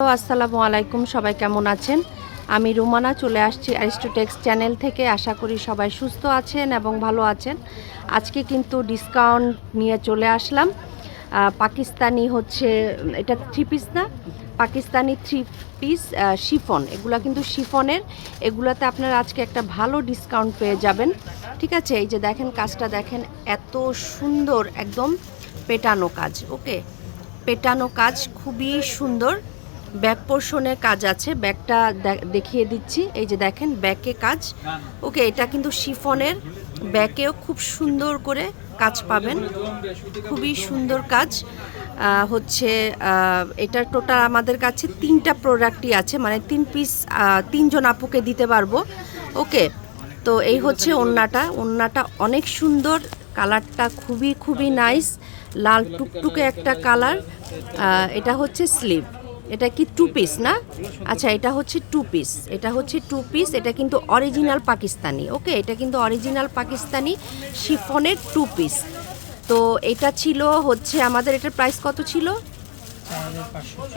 আসসালামু আলাইকুম, সবাই কেমন আছেন? আমি রুমানা চলে আসছি অ্যারিস্টোটেক্স চ্যানেল থেকে। আশা করি সবাই সুস্থ আছেন এবং ভালো আছেন। আজকে কিন্তু ডিসকাউন্ট নিয়ে চলে আসলাম। পাকিস্তানি হচ্ছে এটা থ্রি পিস না, পাকিস্তানি থ্রি পিস শিফন, এগুলা কিন্তু শিফনের। এগুলাতে আপনারা আজকে একটা ভালো ডিসকাউন্ট পেয়ে যাবেন। ঠিক আছে, এই যে দেখেন কাজটা দেখেন, এত সুন্দর, একদম পেটানো কাজ। ওকে, পেটানো কাজ খুবই সুন্দর। ব্যাক পোর্শনে কাজ আছে, ব্যাকটা দেখিয়ে দিচ্ছি। এই যে দেখেন ব্যাকে কাজ। ওকে, এটা কিন্তু শিফনের, ব্যাকেও খুব সুন্দর করে কাজ পাবেন, খুবই সুন্দর কাজ। হচ্ছে এটা টোটাল আমাদের কাছে 3টা প্রোডাক্টই আছে, মানে 3 পিস, 3জন আপুকে দিতে পারবো। ওকে, তো এই হচ্ছে ওড়নাটা। ওড়নাটা অনেক সুন্দর, কালারটা খুবই খুবই নাইস, লাল টুকটুকে একটা কালার। এটা হচ্ছে স্লিভ। এটা কি 2 পিস না? আচ্ছা, এটা হচ্ছে 2 পিস, এটা হচ্ছে 2 পিস। এটা কিন্তু অরিজিনাল পাকিস্তানি। ওকে, এটা কিন্তু অরিজিনাল পাকিস্তানি শিফনের 2 পিস। তো এটা ছিল হচ্ছে আমাদের, এটার প্রাইস কত ছিল?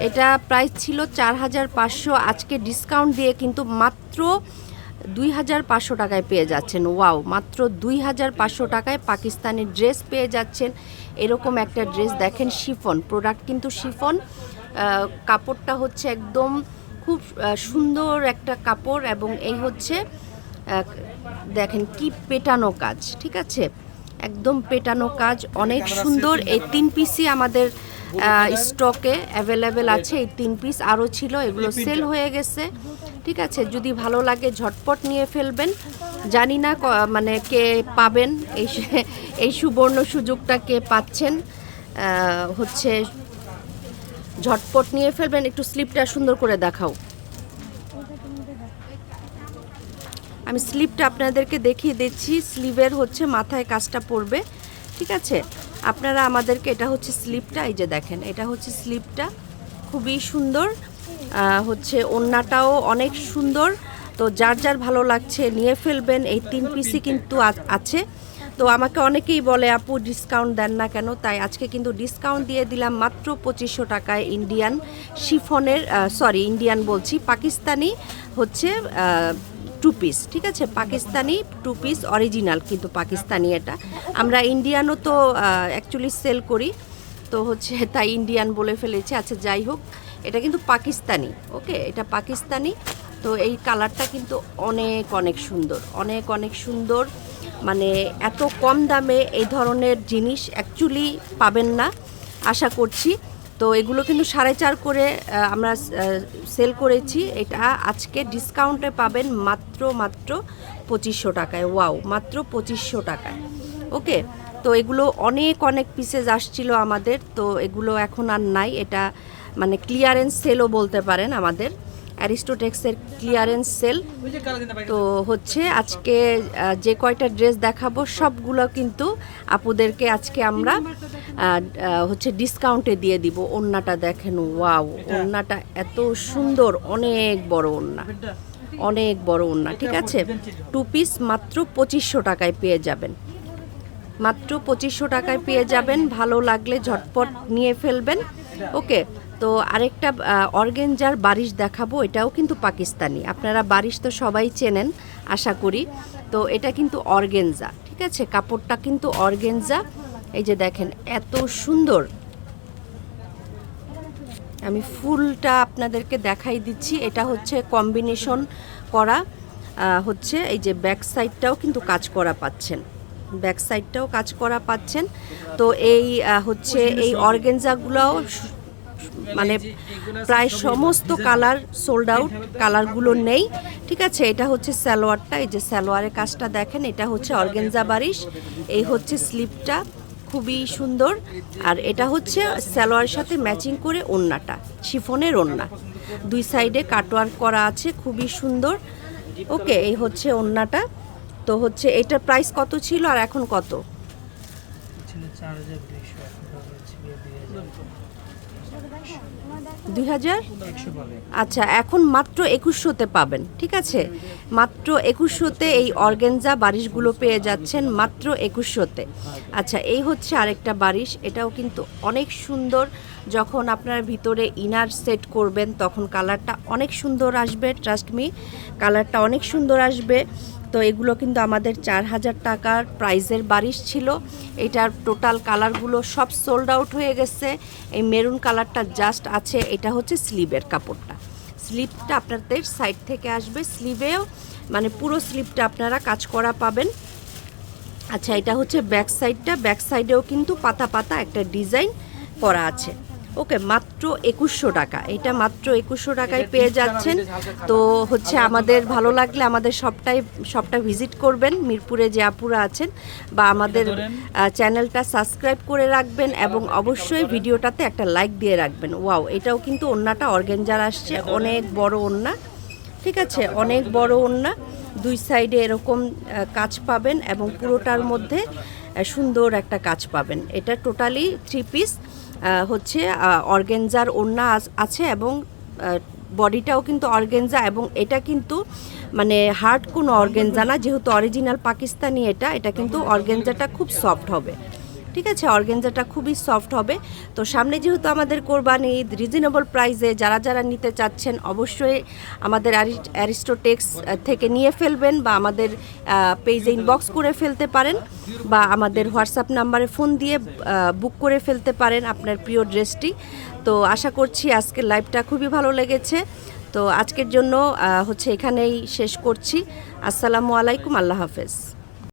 এটা প্রাইস ছিল 4500। আজকে ডিসকাউন্ট দিয়ে কিন্তু মাত্র 2500 টাকায় পেয়ে যাচ্ছেন। ওয়াও, মাত্র 2500 টাকায় পাকিস্তানি ড্রেস পেয়ে যাচ্ছেন। এরকম একটা ড্রেস দেখেন, শিফন প্রোডাক্ট কিন্তু শিফন। কাপড়টা হচ্ছে একদম খুব সুন্দর একটা কাপড়, এবং এই হচ্ছে দেখেন কি পেটানো কাজ। ঠিক আছে, একদম পেটানো কাজ, অনেক সুন্দর। এই 3 পিসই আমাদের স্টকে অ্যাভেলেবেল আছে। এই 3 পিস আরও ছিল, এগুলো সেল হয়ে গেছে। ঠিক আছে, যদি ভালো লাগে ঝটপট নিয়ে ফেলবেন। জানি না মানে কে পাবেন এই সুবর্ণ সুযোগটা, কে পাচ্ছেন। হচ্ছে ঝটপট নিয়ে ফেলবেন। একটু স্লিপটা সুন্দর করে দেখাও। আমি স্লিপটা আপনাদেরকে দেখিয়ে দিচ্ছি। স্লিভের হচ্ছে মাথায় কাজটা পড়বে। ঠিক আছে, আপনারা আমাদেরকে, এটা হচ্ছে স্লিপটা, এই যে দেখেন এটা হচ্ছে স্লিপটা, খুবই সুন্দর। হচ্ছে ওড়নাটাও অনেক সুন্দর। তো যার যার ভালো লাগছে নিয়ে ফেলবেন। এই 3 পিসই কিন্তু আছে। তো আমাকে অনেকেই বলে আপু ডিসকাউন্ট দেন না কেন, তাই আজকে কিন্তু ডিসকাউন্ট দিয়ে দিলাম মাত্র 2500 টাকায় ইন্ডিয়ান শিফনের, সরি ইন্ডিয়ান বলছি, পাকিস্তানি হচ্ছে 2 পিস। ঠিক আছে, পাকিস্তানি 2 পিস অরিজিনাল কিন্তু পাকিস্তানি। এটা আমরা ইন্ডিয়ানও তো অ্যাকচুয়ালি সেল করি, তো হচ্ছে তাই ইন্ডিয়ান বলে ফেলেছি। আচ্ছা যাই হোক, এটা কিন্তু পাকিস্তানি। ওকে, এটা পাকিস্তানি। তো এই কালারটা কিন্তু অনেক অনেক সুন্দর, অনেক অনেক সুন্দর। মানে এত কম দামে এই ধরনের জিনিস অ্যাকচুয়ালি পাবেন না আশা করছি। তো এগুলো কিন্তু 4.5 করে আমরা সেল করেছি। এটা আজকে ডিসকাউন্টে পাবেন মাত্র 2500 টাকায়। ওয়াও, মাত্র 2500 টাকায়। ওকে, তো এগুলো অনেক অনেক পিসেস আসছিল আমাদের, তো এগুলো এখন আর নাই। এটা মানে ক্লিয়ারেন্স সেলও বলতে পারেন, আমাদের অ্যারিস্টোটেক্সের ক্লিয়ারেন্স সেল। তো হচ্ছে আজকে যে কয়টা ড্রেস দেখাবো সবগুলো কিন্তু আপুদেরকে আজকে আমরা হচ্ছে ডিসকাউন্টে দিয়ে দিব। ওড়নাটা দেখেন, ওয়াও, ওড়নাটা এত সুন্দর, অনেক বড় ওড়না, অনেক বড় ওড়না। ঠিক আছে, 2 পিস মাত্র 2500 টাকায় পেয়ে যাবেন, মাত্র 2500 টাকায় পেয়ে যাবেন। ভালো লাগলে ঝটপট নিয়ে ফেলবেন। ওকে, তো আরেকটা অর্গেঞ্জার বারিশ দেখাবো। এটাও কিন্তু পাকিস্তানি। আপনারা বারিশ তো সবাই চেনেন আশা করি। তো এটা কিন্তু অর্গেঞ্জা। ঠিক আছে, কাপড়টা কিন্তু অর্গেঞ্জা। এই যে দেখেন এত সুন্দর। আমি ফুলটা আপনাদেরকে দেখাই দিচ্ছি। এটা হচ্ছে কম্বিনেশন করা, হচ্ছে এই যে ব্যাক সাইডটাও কিন্তু কাজ করা পাচ্ছেন, ব্যাক সাইডটাও কাজ করা পাচ্ছেন। তো এই হচ্ছে এই অর্গেঞ্জাগুলোও মানে প্রায় সমস্ত কালার সোল্ড আউট, কালারগুলো নেই। ঠিক আছে, এটা হচ্ছে সালোয়ারটা, এই যে সালোয়ারের কাজটা দেখেন, এটা হচ্ছে অর্গেঞ্জা বারিশ। এই হচ্ছে স্লিপটা, খুবই সুন্দর। আর এটা হচ্ছে সালোয়ারের সাথে ম্যাচিং করে ওড়নাটা, শিফনের ওড়না, 2 সাইডে কাটওয়ার্ক করা আছে, খুবই সুন্দর। ওকে, এই হচ্ছে ওড়নাটা। তো হচ্ছে এটার প্রাইস কত ছিল আর এখন কত? 2000। আচ্ছা, এখন মাত্র 2100-তে পাবেন, ঠিক আছে? মাত্র 2100-তে এই অর্গানজা বারিশগুলো পেয়ে যাচ্ছেন মাত্র 2100-তে। আচ্ছা, এই হচ্ছে আরেকটা বারিশ, এটাও কিন্তু অনেক সুন্দর। যখন আপনারা ভিতরে ইনার সেট করবেন তখন কালারটা অনেক সুন্দর আসবে, ট্রাস্ট মি, কালারটা অনেক সুন্দর আসবে। তো এগুলো কিন্তু আমাদের 4000 টাকার প্রাইজের বারিশ ছিল। এটার টোটাল কালারগুলো সব সোল্ড আউট হয়ে গেছে। এই মেরুন কালারটা জাস্ট আছে। এটা হচ্ছে স্লিভের কাপড়টা, স্লিভটা আপনাদের সাইড থেকে আসবে, স্লিভেও মানে পুরো স্লিভটা আপনারা কাজ করা পাবেন। আচ্ছা, এটা হচ্ছে ব্যাক সাইডটা, ব্যাক সাইডেও কিন্তু পাতা পাতা একটা ডিজাইন করা আছে। ওকে, মাত্র 2100 টাকা, এটা মাত্র 2100 টাকায় পেয়ে যাচ্ছেন। তো হচ্ছে আমাদের ভালো লাগলে আমাদের সবটা ভিজিট করবেন, মিরপুরে যে আপুরা আছেন, বা আমাদের চ্যানেলটা সাবস্ক্রাইব করে রাখবেন এবং অবশ্যই ভিডিওটাতে একটা লাইক দিয়ে রাখবেন। ওয়াও, এটাও কিন্তু ওড়নাটা অর্গানজার আসছে, অনেক বড় ওড়না, ঠিক আছে? অনেক বড় ওড়না, দুই সাইডে এরকম কাজ পাবেন এবং পুরোটার মধ্যে সুন্দর একটা কাজ পাবেন। এটা টোটালি 3 পিস হচ্ছে অর্গানজার ওড়না আছে এবং বডিটাও কিন্তু অর্গানজা, এবং এটা কিন্তু মানে হার্ড কোনো অর্গানজা না, যেহেতু অরিজিনাল পাকিস্তানি এটা কিন্তু অর্গানজাটা খুব সফট হবে, ঠিক আছে? অর্গানজাটা খুবই সফট হবে। তো সামনে যেহেতু আমাদের কোরবানি ঈদ, রিজনেবল প্রাইসে যারা নিতে চাচ্ছেন অবশ্যই আমাদের অ্যারিস্টোটেক্স থেকে নিয়ে ফেলবেন, বা আমাদের পেজে ইনবক্স করে ফেলতে পারেন, বা আমাদের হোয়াটসঅ্যাপ নাম্বারে ফোন দিয়ে বুক করে ফেলতে পারেন আপনার প্রিয় ড্রেসটি। তো আশা করছি আজকের লাইভটা খুবই ভালো লেগেছে। তো আজকের জন্য হচ্ছে এখানেই শেষ করছি। আসসালামু আলাইকুম, আল্লাহ হাফেজ।